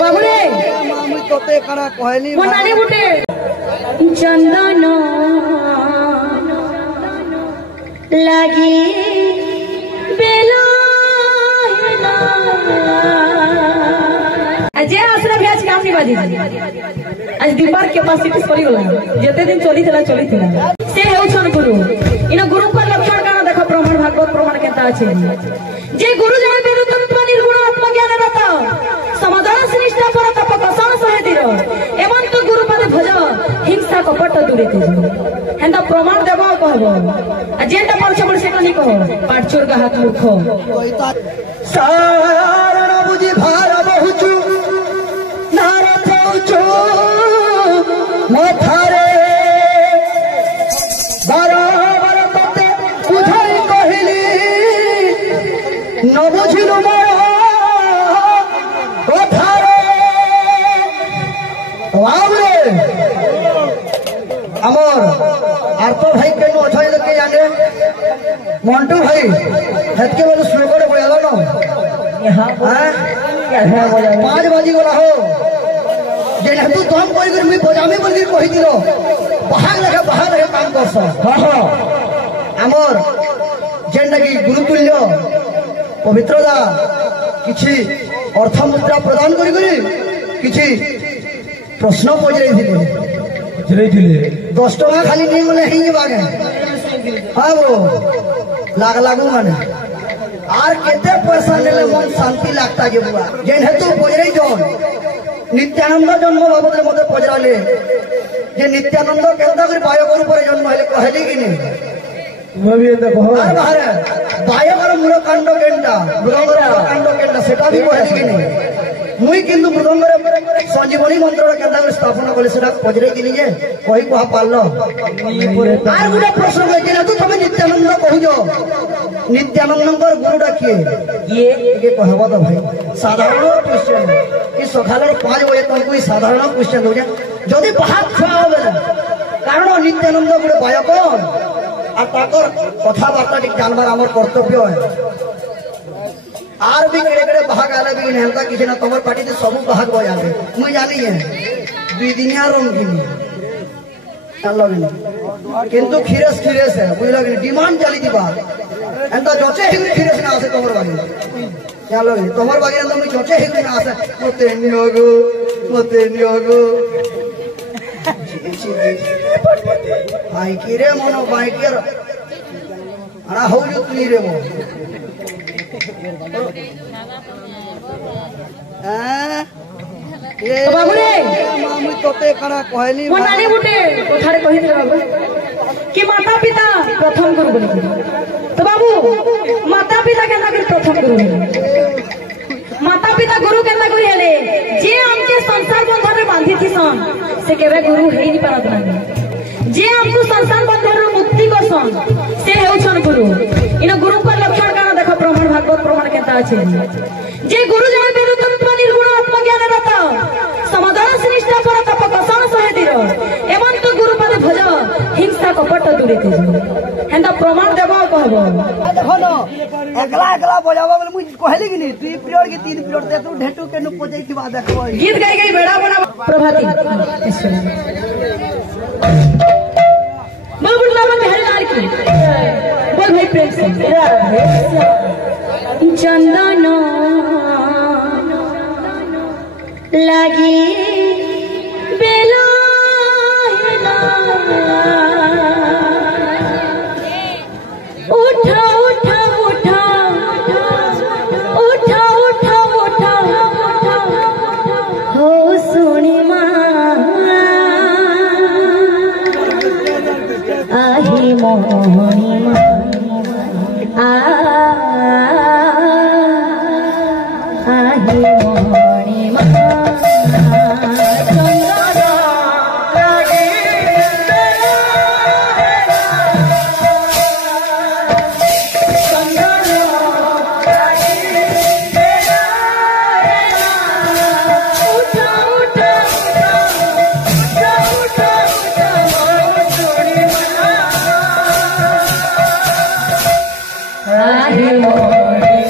बाबुरे मामी तोते करा कहली नानी बुटे चंदन लगी बेला जे आसरा भी आज काम नहीं बाजी आज दीपार कैपेसिटी सरी गला जते दिन चली थला से हेउछन गुरु इना गुरु पर लक्षण काना देखो प्रमाण भागवत प्रमाण केता अछि जे गुरु जने बिनु तत्व निर्गुण आत्मज्ञान रता समाधान श्रेष्ठ पर तप कसन सहेदिर एमन तो गुरु पद भज हिंसा कपट दूरे थे हेंदा प्रमाण देबो कहबो आ जेटा परछ पर सेटा नि कहो पाटचोर का हाथ मूर्ख सारण बुझी भार बहुचु नारथ उचु मथारे बराबर तते बुझाई कहली न बुझिलु मोर कथारे बाबरे अमर आर तो भाई केनु अथई के जाने मंटू भाई हेतके बोले श्लोक रे बोला न यहां हां 5 बजे गला हो जे हेतु तुम कोई कर मी बजामी बोल के कहि दिलो बाहर लगे काम करस हां हां अमर जेनकी गुरुतुल्य पवित्रता किछि अर्थ मुद्रा प्रदान करी किछि प्रश्न पजरे 10 टका खाली नहीं मने ही बागे हाँ वो लागू माने आर केते पैसा लेले मन शांति लागता जे बुआ जेन हेतु पजरे जोन नित्यानंद जन्म बाबद मते पजराले जे नित्यानंद केनता कर बायकर ऊपर जन्म हेले कहली कि नहीं मैं भी एता कहो आर बाहर बायकर मूल कांड केनता मृदंगर कांड केनता सेटा भी कहली कि नहीं मुई किंतु मृदंगर संजीवनी मंत्र केनता कर स्थापना कले सेटा पजरे दिनी जे कहि कहा पाललो आर गुडा प्रश्न जे तू तमे नित्यानंद कहजो नित्यानंदर गुरुडा किए ये कहबो तो भाई साधारण क्वेश्चन कि सखालर 5 बजे तुमको साधारण क्वेश्चन हो जा जदि बात छुआ हो गले कारण नित्यानंद गुडे बायक आ ताकर कथाबार्ता टिक जानबार हमर कर्तव्य है आर भी केड़े भाग आले भी हेलता किछ ना तमर पार्टी से सब भाग हो जाबे मुई जानी है दुनिया रंगीन अलग किंतु खिरेस है बुझल कि डिमांड चली दिबा एंता जचे हिगु खिरेस ना आसे तमर बागी चलो तमर बागी अंदर मुई जचे हिगु ना आसे मते नियोगो भाई किरे मनो भाई केर अरा होलु तुनी रे मो बाबुरे मामी तोते करा कहली नानी बुटे कोठारे कहि दे बाबू कि माता पिता प्रथम गुरु बोली तो बाबू माता पिता केना कर प्रथम गुरु माता पिता गुरु केना करि हेले जे हमके संसार बंधन में बांधी थी सन से केबे गुरु हेई नि पारत नाही जे हमको संसार बंधन में मुक्ति करसन से हेउछन गुरु इना गुरु पर लक्षण काना देखो प्रमाण भागवत प्रमाण केता अछि जे गुरु जने बिनु तत्व निर्गुण आत्मज्ञान रता समाधान श्रेष्ठ पर तप कसन सहेदिर एमन तो गुरु पद भज हिंसा कपट दूरे थे हेंदा प्रमाण देबो कहबो देखो न एकला बजाबो बोले मुई कहली कि नहीं 2 पीरियड की 3 पीरियड दे तू ढेटू के नु पजई थी बा देखबो गीत गाई बेड़ा बना प्रभाती बोल बुला में हरे लाल की बोल भाई प्रेम से चंदन लगी बेला उठा उठा उठा उठा उठा उठा हो सुनी आही मोहनी आही मोहनी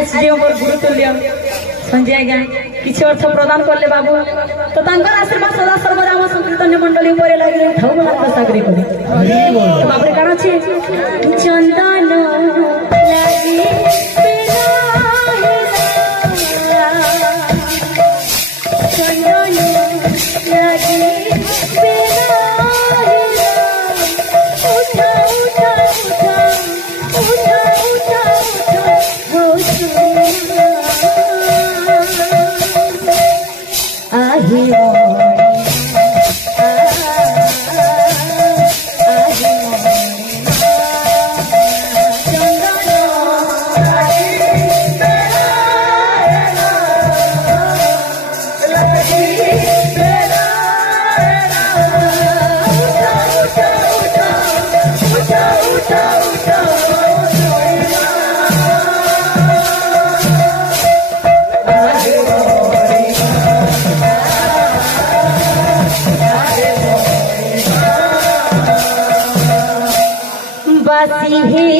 एसडीएम और गुरुतुल्य संजय आज्ञा किसी अर्थ प्रदान करले बाबू तो तांकर आशीर्वाद सदा सर्वदा आम संकीर्तन मंडली उपरे लागि रही थाउ मला सागरी करे बाबरे काण अछि चंदन लागि चंदन लागि उठा उठा उठा उठा उठा वो आही बासी है